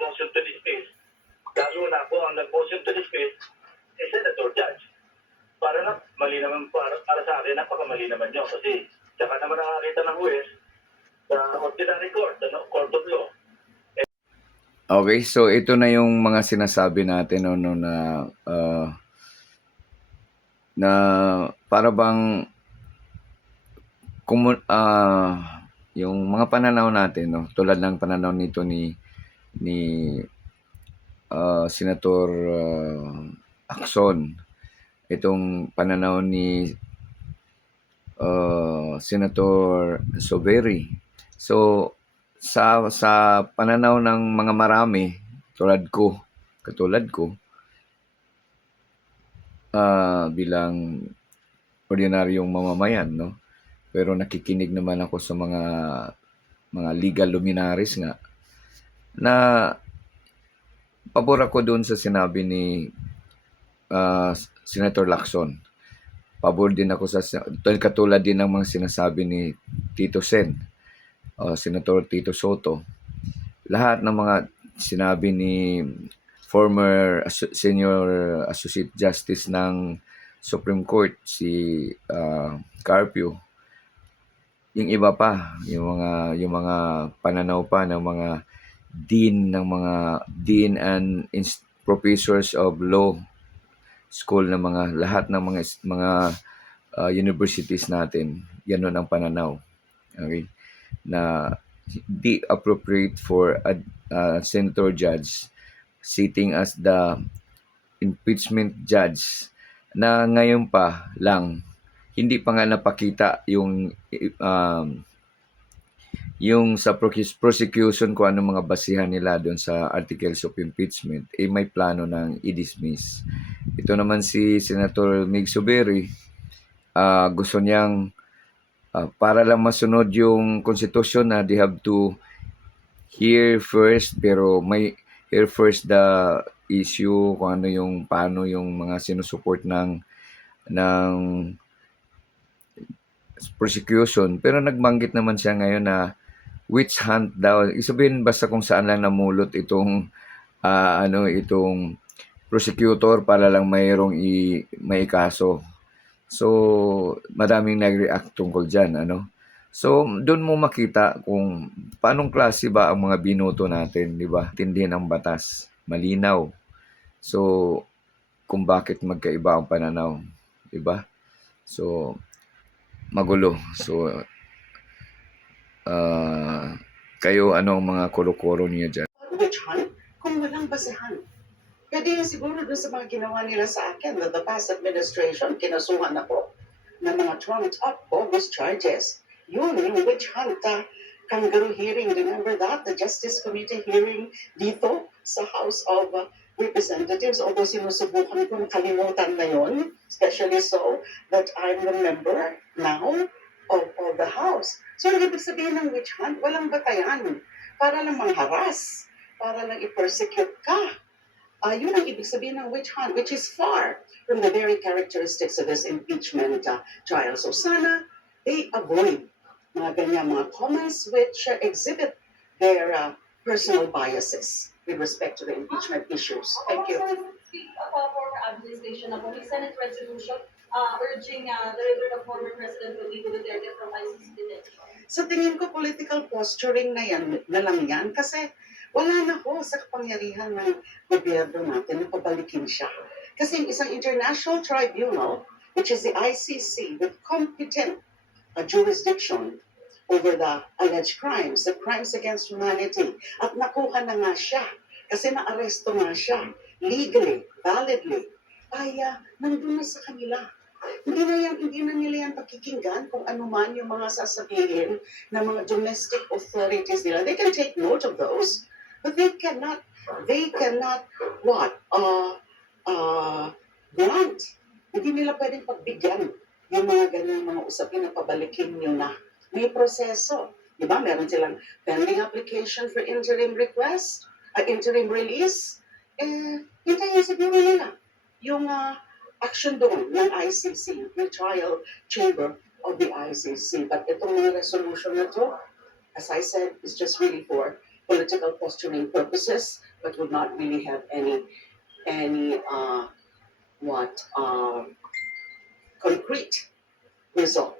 motion to dismiss, lalo na po ang nag-motion to dismiss si Senator Judge. Para na, mali naman, para sa akin, napakamali naman yun. Kasi, saka naman nakakita ng huwes sa ordinary court, court of law. Okay, so ito na yung mga sinasabi natin na para bang yung mga pananaw natin, tulad ng pananaw nito ni Senator Lacson, itong pananaw ni Senator Soberi. So sa pananaw ng mga marami katulad ko bilang ordinaryong mamamayan, pero nakikinig naman ako sa mga legal luminaries nga, na pabor ako doon sa sinabi ni Senator Lacson. Pabor din ako sa katulad din ng mga sinasabi ni Tito Sen, Senator Tito Soto. Lahat ng mga sinabi ni former Senior Associate Justice ng Supreme Court, si Carpio. Yung iba pa, yung mga pananaw pa ng mga dean and professors of law school na lahat ng mga universities natin, ganun ang pananaw. Okay? Na di appropriate for a senator judge sitting as the impeachment judge na ngayon pa lang hindi pa nga napakita yung sa prosecution kung ano mga basihan nila doon sa articles of impeachment, may plano ng i-dismiss. Ito naman si Senator Mig Soberi, gusto niyang para lang masunod yung konstitusyon na they have to hear first, pero may hear first the issue kung ano paano yung mga sinusupport ng prosecution. Pero nagbanggit naman siya ngayon na witch hunt daw. Isabihin basta kung saan lang namulot itong itong prosecutor para lang mayroong may kaso. So, madaming nag-react tungkol dyan, So, doon mo makita kung paanong klase ba ang mga binoto natin, di ba? Tindihan ang batas, malinaw. So, kung bakit magkaiba ang pananaw, di ba? So, magulo. So, kayo, ano ang mga kuro-kuro niyo dyan? Witch hunt? Kung walang basehan. Pwede yung siguro doon sa mga ginawa nila sa akin na the past administration, kinasuhan ako ng mga trumped up bogus charges. Yun, yung witch hunt, kangaroo hearing, remember that? The Justice Committee hearing dito sa House of Representatives, although sinusubukan kong kalimutan na yun, especially so that I'm the member now of the House. So, ang ibig sabihin ng witch hunt, walang batayan. Para lang mangharas, para lang i-persecute ka. Yun ang ibig sabihin ng witch hunt, which is far from the very characteristics of this impeachment trial. So sana they avoid mga ganyan mga comments which exhibit their personal biases with respect to the impeachment issues. Thank you. Speak for administration na may Senate resolution urging the return of former President Rodrigo Duterte from ICC detention. Sa tingin ko, political posturing na lang yan kasi wala na ho sa kapangyarihan ng gobyerno natin na pabalikin siya. Kasi yung isang international tribunal, which is the ICC, with competent jurisdiction over the alleged crimes, the crimes against humanity, at nakuha na nga siya, kasi na-aresto nga siya, legally, validly, ay nandun na sa kanila. Hindi na nila yan pakikinggan kung ano man yung mga sasabihin ng mga domestic authorities nila. They can take note of those, but they cannot grant. Hindi nila pwedeng pagbigyan yung mga ganyan mga usapin na pabalikin nyo na. May proseso. Diba? Meron silang pending application for interim request, interim release. Hintayin siguro nila yung action doon ng ICC, the trial chamber of the ICC. But itong mga resolution na to, as I said, is just really for political posturing purposes, but would not really have any concrete result.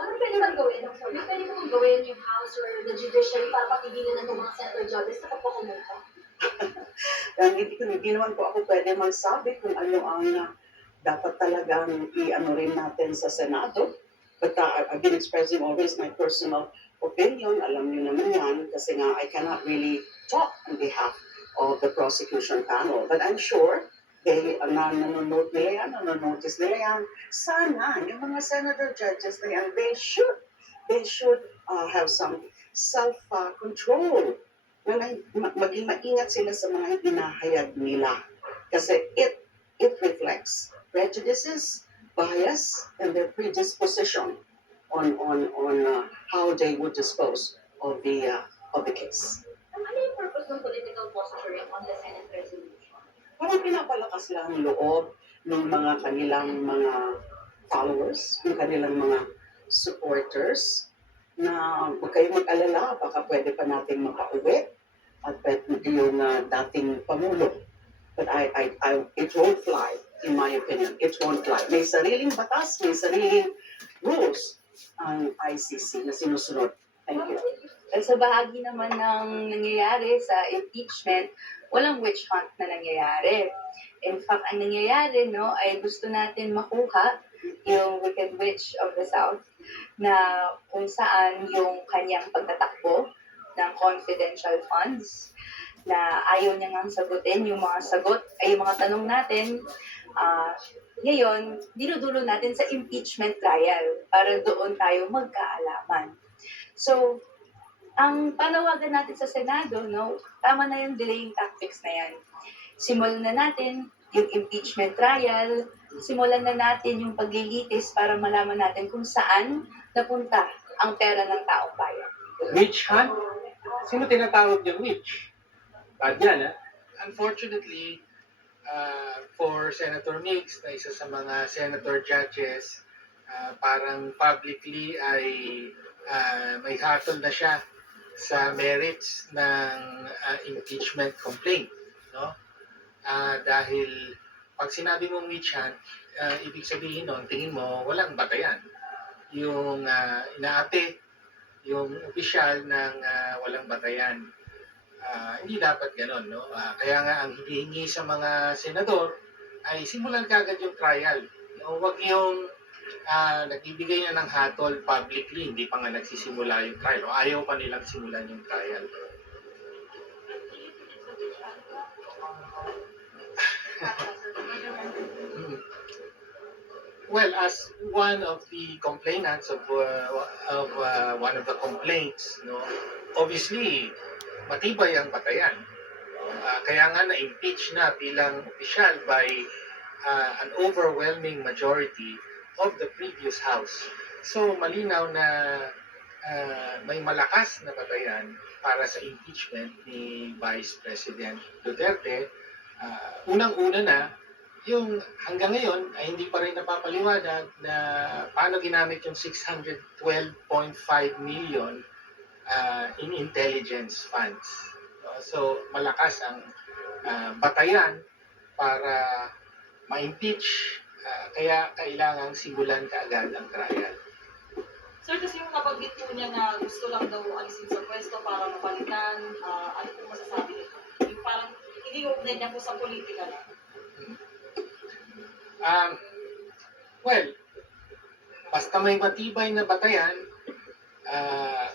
Ano pwede bang gawin? Pwede bang gawin yung House or the judiciary para patigilin na itong mga senator judges na kapag Hindi naman po ako pwede magsabi kung ano ang dapat talagang i-ano rin natin sa Senado. But I've been expressing always my personal opinion. Alam niyo naman yan kasi nga I cannot really talk on behalf of the prosecution panel. But I'm sure nanonote nila yan, nanonotice nila yan. Sana, yung mga senator judges na yan, they should have some self-control. Maging maingat sila sa mga hinahayag nila. Kasi it reflects prejudices, bias, and their predisposition on how they would dispose of the case. Ano yung purpose ng political posturing on the Senate resolution? Parang pinapalakas lang ang loob ng mga kanilang mga followers, ng kanilang mga supporters, na huwag kayong mag-alala, baka pwede pa nating makauwi at yung dating Pangulo. But it won't fly, in my opinion. It won't fly. May sariling batas, may sariling rules ang ICC na sinusunod. Thank you. Sa bahagi naman ng nangyayari sa impeachment, walang witch hunt na nangyayari. In fact, ang nangyayari ay gusto natin makuha yung Wicked Witch of the South na kung saan yung kanyang pagtatakbo ng confidential funds na ayaw niya ngang sagutin yung mga sagot ay yung mga tanong natin. Ngayon, dinudulo natin sa impeachment trial para doon tayo magkaalaman. So, ang panawagan natin sa Senado, tama na yung delaying tactics na yan. Simulan na natin yung impeachment trial, simulan na natin yung paglilitis para malaman natin kung saan napunta ang pera ng taong bayan. Witch hunt? Sino tinatawag yung witch? Bad yan, ha? Unfortunately, for Senator Mix, na isa sa mga senator judges, parang publicly ay may hatol na siya sa merits ng impeachment complaint, no? Dahil pag sinabi mong witch hunt, ibig sabihin nun, tingin mo, walang batayan. Yung inaate, yung opisyal ng walang batayan. Hindi dapat ganon, no? Kaya nga ang hinihingi sa mga senador ay simulan kagad yung trial. Huwag yung nagbibigay na ng hatol publicly, hindi pa nga nagsisimula yung trial. O ayaw pa nilang simulan yung trial. Well, as one of the complainants of one of the complaints, no, obviously, matibay ang batayan. Kaya nga na-impeach na bilang opisyal by an overwhelming majority of the previous House. So, malinaw na may malakas na batayan para sa impeachment ni Vice President Duterte. Unang-una na, yung hanggang ngayon ay hindi pa rin napapaliwanag na paano ginamit yung 612.5 million in intelligence funds. So, malakas ang batayan para ma-impeach, kaya kailangang simulan kaagad ang trial. Sir, kasi yung nabanggit po niya na gusto lang daw alisin sa pwesto para mapalitan, ano po masasabi nito? Yung parang iniugnay niya po sa politika na. Well, basta may matibay na batayan,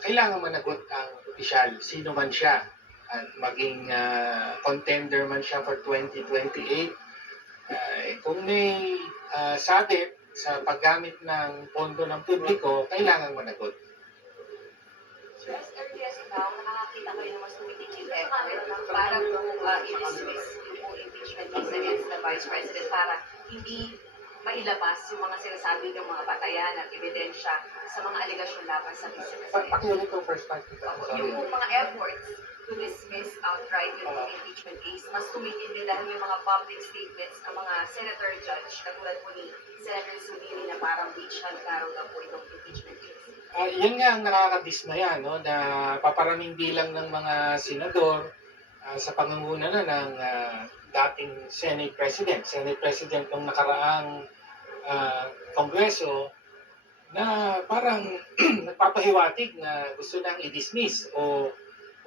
kailangan managot ang opisyal, sino man siya. At maging contender man siya for 2028, kung may sabit sa paggamit ng pondo ng publiko, kailangan managot. So, as early as now, nakakakita kayo na mas tumitigil effort para po i-dismiss yung impeachment case against the Vice President para hindi mailabas yung mga sinasabi ng mga batayan at ebidensya sa mga aligasyon laban sa Vice President. Pakiulit ko first part kita. Yung mga efforts to dismiss outright yung impeachment case, mas tumitindi dahil may mga public statements ng mga senator judge, katulad po ni Senator Zubiri na parang witch hunt na raw po itong impeachment case. Yun nga ang nakakadismaya, no, na paparaming bilang ng mga senador sa pangunguna na ng dating Senate President ng nakaraang Kongreso na parang nagpapahiwatig na gusto nang i-dismiss o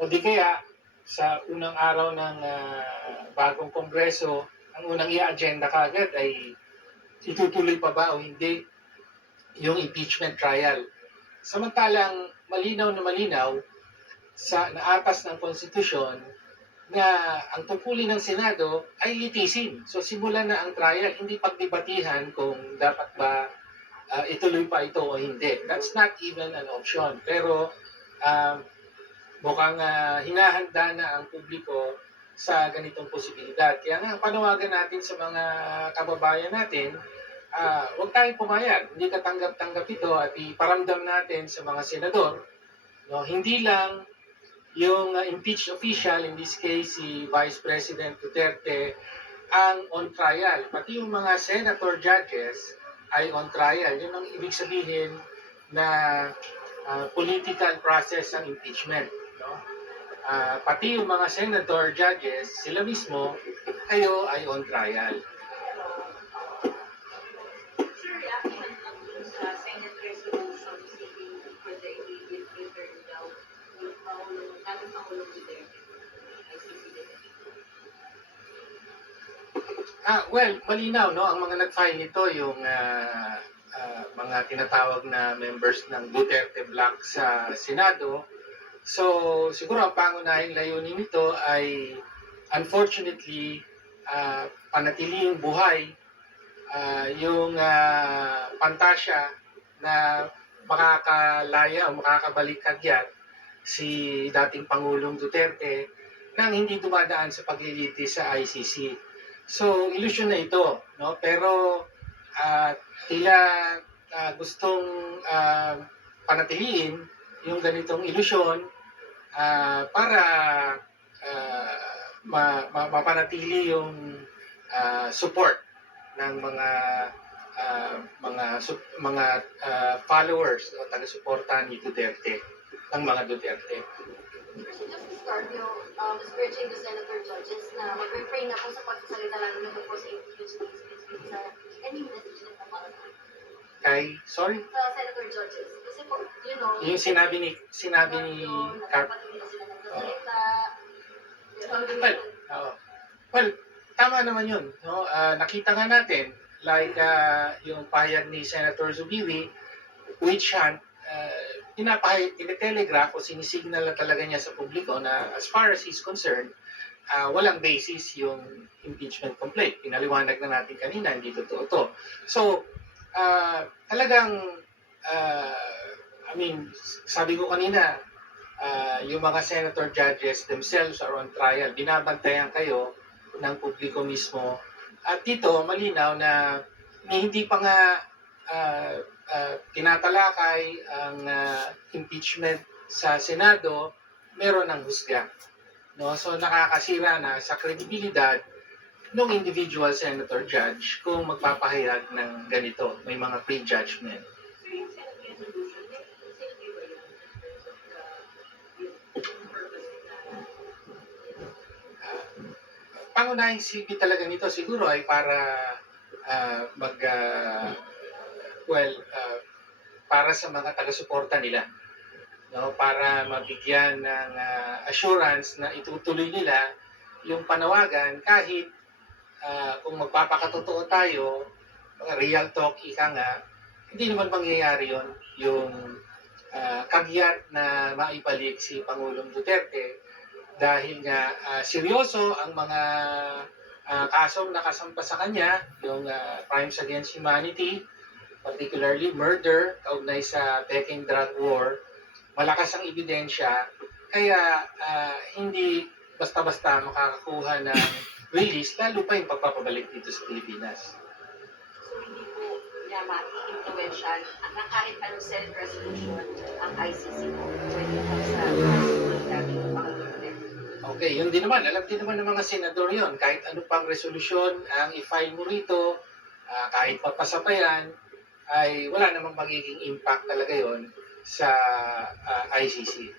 di kaya sa unang araw ng bagong Kongreso, ang unang i-agenda kagad ay itutuloy pa ba o hindi yung impeachment trial. Samantalang malinaw na malinaw sa naatas ng konstitusyon na ang tungkulin ng Senado ay litisin. So simulan na ang trial, hindi pagdebatihan kung dapat ba ituloy pa ito o hindi. That's not even an option. Pero mukhang hinahanda na ang publiko sa ganitong posibilidad. Kaya nga, panawagan natin sa mga kababayan natin, huwag tayong pumayag. Hindi katanggap-tanggap ito at iparamdam natin sa mga senador, no, hindi lang yung impeached official, in this case si Vice President Duterte, ang on trial. Pati yung mga senator judges ay on trial. Yun ang ibig sabihin na political process ang impeachment. No? Pati yung mga senator judges, sila mismo, kayo ay on trial. Sir, reaction ang sa Senate resolution seeking for the immediate return daw ng dating Pangulong Duterte. Well, malinaw, no? Ang mga nag-file nito, yung mga tinatawag na members ng Duterte Bloc sa Senado. So, siguro ang pangunahing layunin nito ay unfortunately panatiling buhay yung pantasya na makakalaya o makakabalik kagyat si dating Pangulong Duterte nang hindi dumadaan sa paglilitis sa ICC. So, ilusyon na ito, no? Pero tila gustong panatiliin yung ganitong ilusyon para mapanatili yung support ng mga followers o taga-suporta ni Duterte, ng mga Duterte. Justice Carpio is urging the senator judges na mag-refrain na po sa pagsasalita lalo na po sa impeachment speech sa any message na para Sorry? sa senator judges. Kasi po, you know, Yung sinabi ni Carp. dapat hindi na sila nagsasalita. Well, tama naman yun. No? Nakita nga natin, like yung pahayag ni Senator Zubiri, which tinetelegraph o sinisignal na talaga niya sa publiko na as far as he's concerned, walang basis yung impeachment complaint. Pinaliwanag na natin kanina, hindi totoo to. So, talagang, sabi ko kanina, yung mga senator judges themselves are on trial. Binabantayan kayo ng publiko mismo. At dito, malinaw na hindi pa nga tinatalakay ang impeachment sa Senado, meron ng husga. No? So nakakasira na sa kredibilidad ng individual senator judge kung magpapahayag ng ganito, may mga prejudgment. So yung Senate resolution, Senate ba yun? Yung purpose na Pangunahing silbi talaga nito siguro ay para para sa mga taga-suporta nila, no, para mabigyan ng assurance na itutuloy nila yung panawagan kahit kung magpapakatotoo tayo, real talk ika nga, hindi naman mangyayari yon yung kagyat na maibalik si Pangulong Duterte dahil nga seryoso ang mga kasong nakasampa sa kanya, yung crimes against humanity, particularly murder, kaugnay sa Peking drug war, malakas ang ebidensya, kaya hindi basta-basta makakakuha ng release, lalo pa yung pagpapabalik dito sa Pilipinas. So hindi po niya ma-influential ang kahit anong Senate resolution ang ICC po when it comes sa dating Pangulong Duterte. Okay, yun din naman. Alam din naman ng mga senador yun. Kahit ano pang resolusyon ang i-file mo rito, kahit papasa pa yan, ay wala namang magiging impact talaga yon sa ICC.